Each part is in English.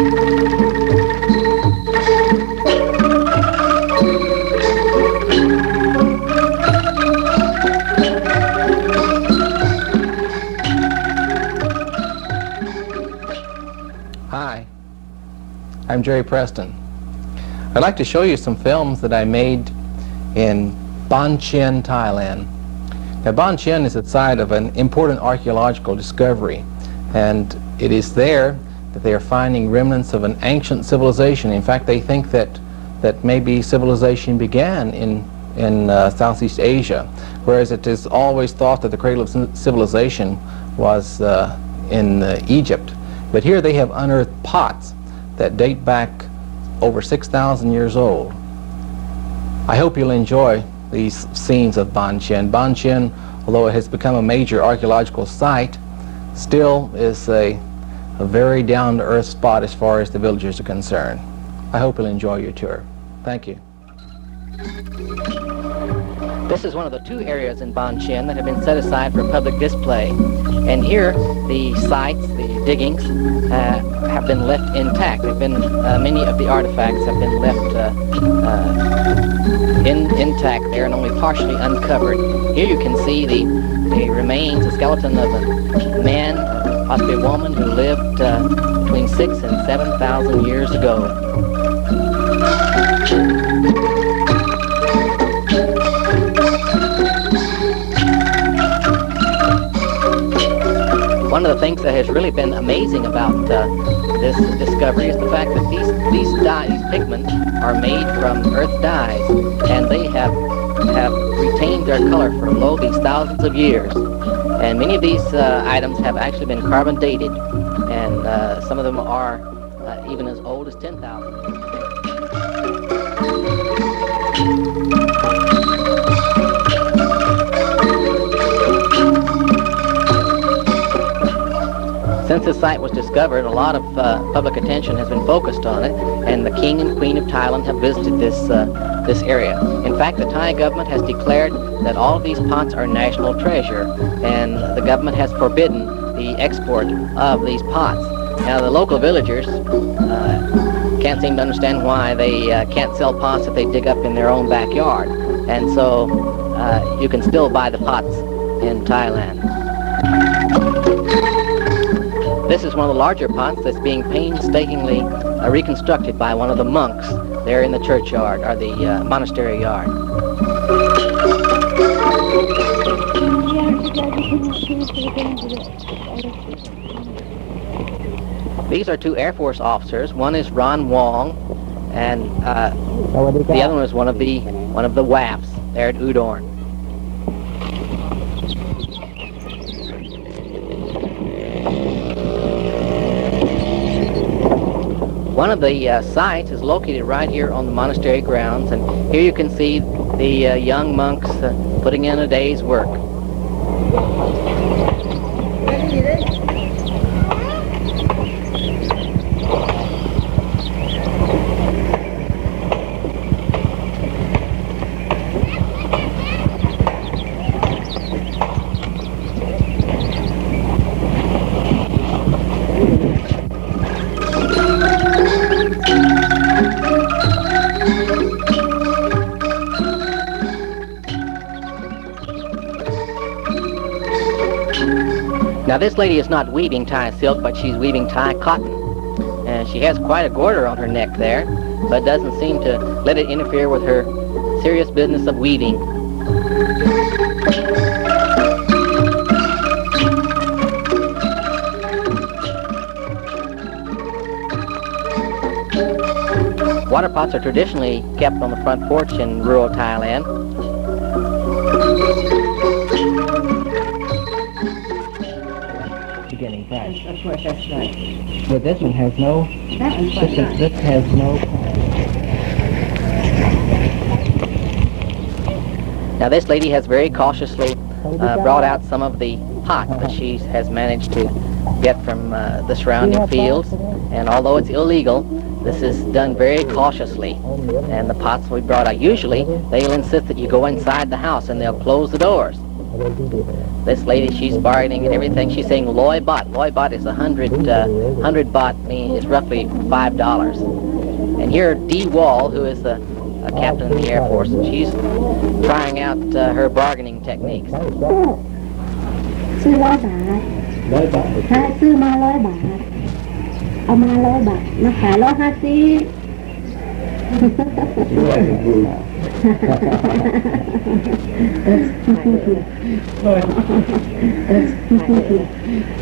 Hi, I'm Jerry Preston. I'd like to show you some films that I made in Bon Chieng, Thailand. Now, Bon Chieng is the site of an important archaeological discovery, and it is there that they are finding remnants of an ancient civilization. In fact, they think that maybe civilization began in Southeast Asia, whereas it is always thought that the cradle of civilization was in Egypt. But here they have unearthed pots that date back over 6,000 years old. I hope you'll enjoy these scenes of Bon Chieng. Bon Chieng, although it has become a major archaeological site, still is a very down-to-earth spot as far as the villagers are concerned. I hope you'll enjoy your tour. Thank you. This is one of the two areas in Bon Chieng that have been set aside for public display. And here, the sites, the diggings, have been left intact. They've been, many of the artifacts have been left intact there and only partially uncovered. Here you can see the remains, the skeleton of a man, possibly a woman, who lived between 6,000 and 7,000 years ago. One of the things that has really been amazing about this discovery is the fact that these pigments are made from earth dyes, and they have retained their color for these thousands of years. And many of these items have actually been carbon dated, and some of them are even as old as 10,000 years. Since the site was discovered, a lot of public attention has been focused on it, and the King and Queen of Thailand have visited this area. In fact, the Thai government has declared that all of these pots are national treasure, and the government has forbidden the export of these pots. Now, the local villagers can't seem to understand why they can't sell pots that they dig up in their own backyard, and so you can still buy the pots in Thailand. This is one of the larger pots that's being painstakingly reconstructed by one of the monks there in the churchyard, or the monastery yard. These are two Air Force officers. One is Ron Wong, and the other one is one of the WAFs there at Udorn. One of the sites is located right here on the monastery grounds, and here you can see the young monks putting in a day's work. Now, this lady is not weaving Thai silk, but she's weaving Thai cotton. And she has quite a garter on her neck there, but doesn't seem to let it interfere with her serious business of weaving. Water pots are traditionally kept on the front porch in rural Thailand. Beginning price. That's right. But this one has no. This has no. Now this lady has very cautiously brought out some of the pots that she has managed to get from the surrounding fields, and although it's illegal, this is done very cautiously. And the pots we brought out, usually they'll insist that you go inside the house and they'll close the doors. This lady, she's bargaining and everything. She's saying loy baht. Loy baht is 100 baht, meaning it's roughly $5. And here, Dee Wall, who is a captain in the Air Force, and she's trying out her bargaining techniques. ซื้อ100 บาทถ้าซื้อมา100 บาทเอามา100 บาทมาขาย150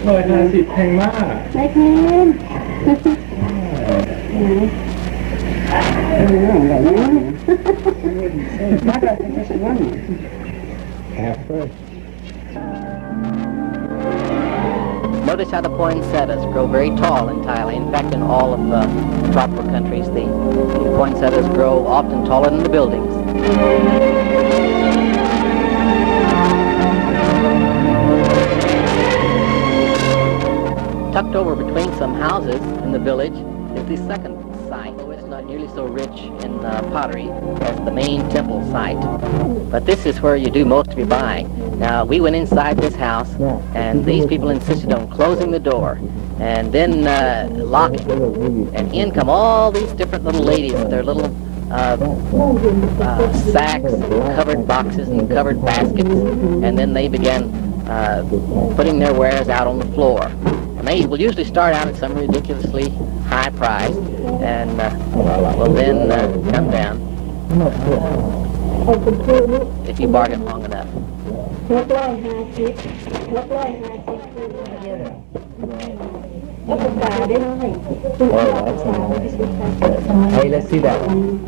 150แพงมาก ไม่แพง Notice how the poinsettias grow very tall in Thailand. In fact, in all of the tropical countries, the poinsettias grow often taller than the buildings. Tucked over between some houses in the village is the second site. It's not nearly so rich in pottery as the main temple site. But this is where you do most of your buying. Now, we went inside this house, and these people insisted on closing the door and then locking it. And in come all these different little ladies with their little sacks and covered boxes and covered baskets. And then they began putting their wares out on the floor. And they will usually start out at some ridiculously high price and will then come down if you bargain long enough. 650 650 Hey, let's see that one.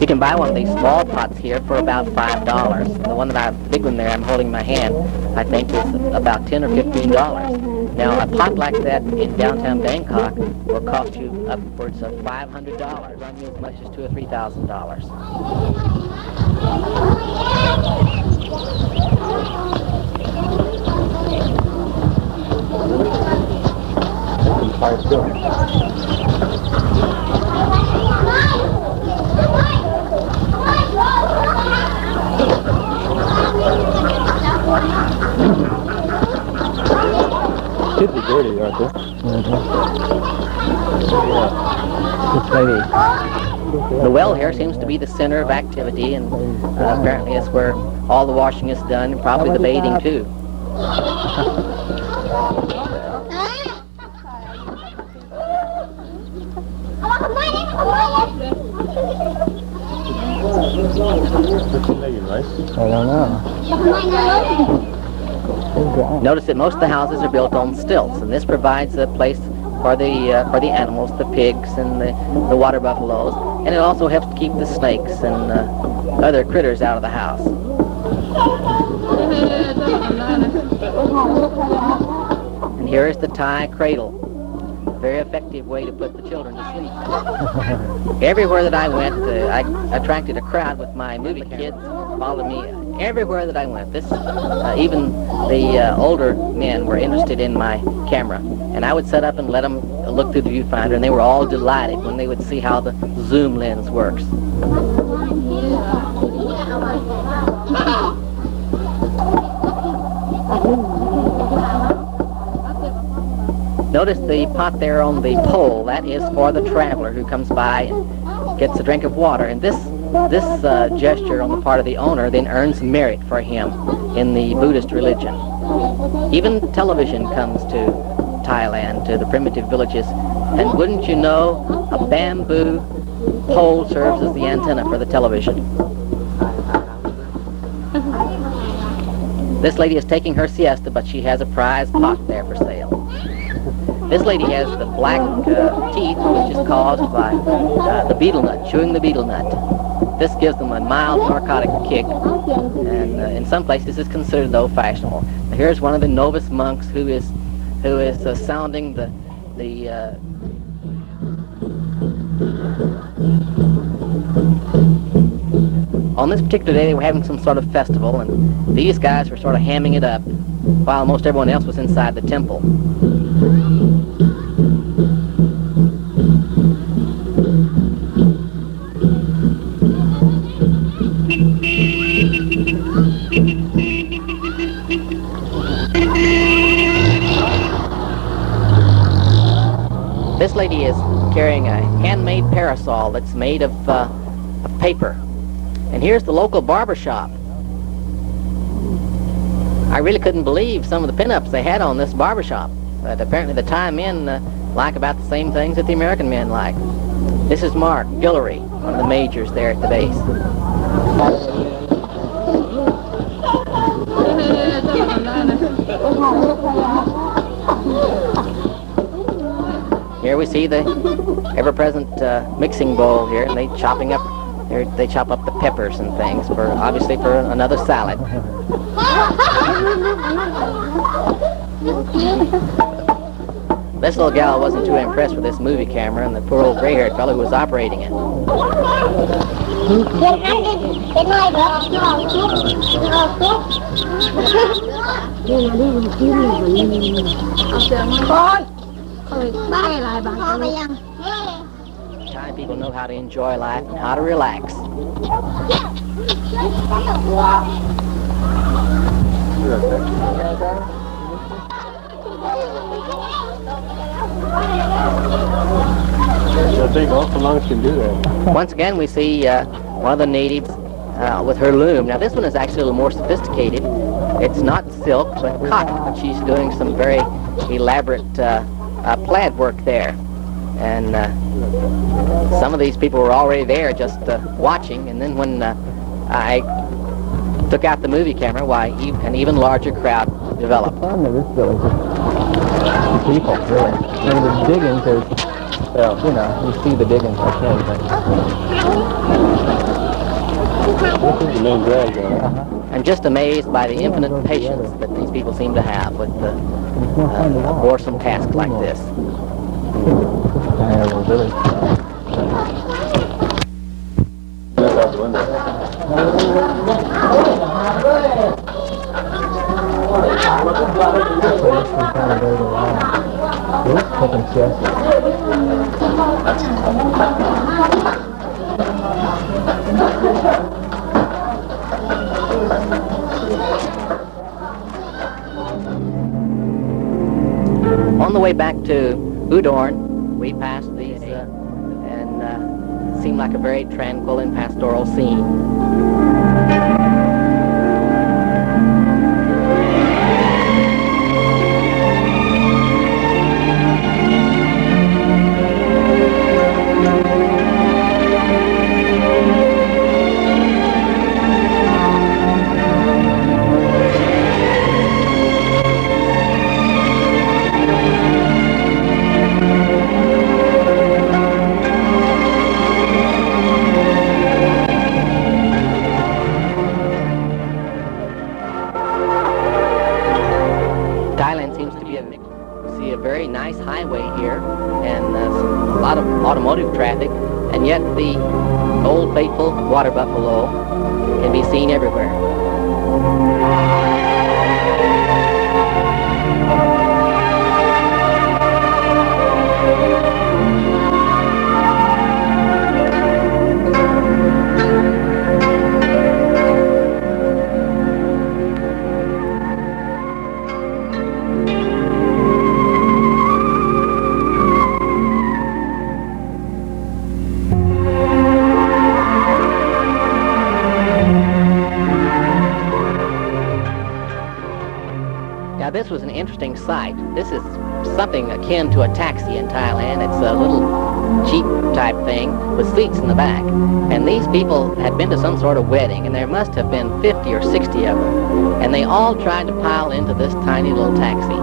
You can buy one of these small pots here for about $5. The one that big one there I'm holding in my hand, I think is about $10 or $15. Now, a pot like that in downtown Bangkok will cost you upwards of $500, run you as much as $2,000 or $3,000. Should be dirty, Arthur. This lady. The well here seems to be the center of activity, and apparently it's where all the washing is done, and probably the bathing too. I don't know. Notice that most of the houses are built on stilts, and this provides a place for the animals, the pigs and the water buffaloes, and it also helps to keep the snakes and other critters out of the house. And here is the Thai cradle, a very effective way to put the children to sleep. Everywhere that I went, I attracted a crowd with my movie kids, followed me everywhere that I went. Even the older men were interested in my camera. And I would set up and let them look through the viewfinder, and they were all delighted when they would see how the zoom lens works. Notice the pot there on the pole. That is for the traveler who comes by and gets a drink of water. And this gesture on the part of the owner then earns merit for him in the Buddhist religion. Even television comes to Thailand, to the primitive villages, and wouldn't you know, a bamboo pole serves as the antenna for the television. This lady is taking her siesta, but she has a prize pot there for sale. This lady has the black teeth, which is caused by the betel nut, chewing the betel nut. This gives them a mild narcotic kick, and in some places it's considered, though, fashionable. Now, here's one of the novice monks who is sounding the On this particular day, they were having some sort of festival, and these guys were sort of hamming it up while most everyone else was inside the temple. This lady is carrying a handmade parasol that's made of paper. And here's the local barber shop. I really couldn't believe some of the pinups they had on this barber shop. But apparently the Thai men like about the same things that the American men like. This is Mark Guillory, one of the majors there at the base. Here we see the ever-present mixing bowl here, and they chop up the peppers and things obviously for another salad. This little gal wasn't too impressed with this movie camera and the poor old gray-haired fellow who was operating it. Thai people know how to enjoy life and how to relax. I think awful lungs can do that. Once again, we see one of the natives with her loom. Now, this one is actually a little more sophisticated. It's not silk, but cotton. But she's doing some very elaborate plaid work there. And some of these people were already there just watching. And then when I took out the movie camera, why, an even larger crowd developed. The fun of this village is the people, really. And the diggings is, well, you know, you see the diggings, okay, but this is the main drag, I'm just amazed by the infinite patience that these people seem to have with a boresome task like this. Really. That's out the window. On the way back to Udorn, we passed these and seemed like a very tranquil and pastoral scene. See a very nice highway here and a lot of automotive traffic, and yet the old faithful water buffalo can be seen everywhere. Now this was an interesting sight. This is something akin to a taxi in Thailand. It's a little Jeep type thing with seats in the back. And these people had been to some sort of wedding, and there must have been 50 or 60 of them. And they all tried to pile into this tiny little taxi.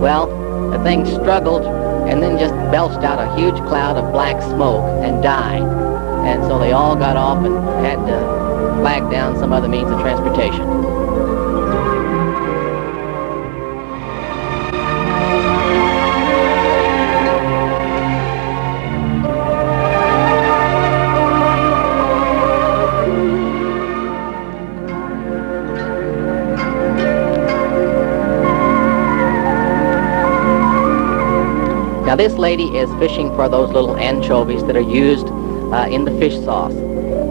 Well, the thing struggled and then just belched out a huge cloud of black smoke and died. And so they all got off and had to flag down some other means of transportation. Now this lady is fishing for those little anchovies that are used in the fish sauce.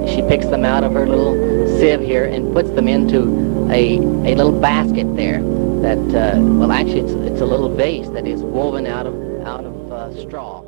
She picks them out of her little sieve here and puts them into a little basket there that, well actually it's a little vase that is woven out of straw.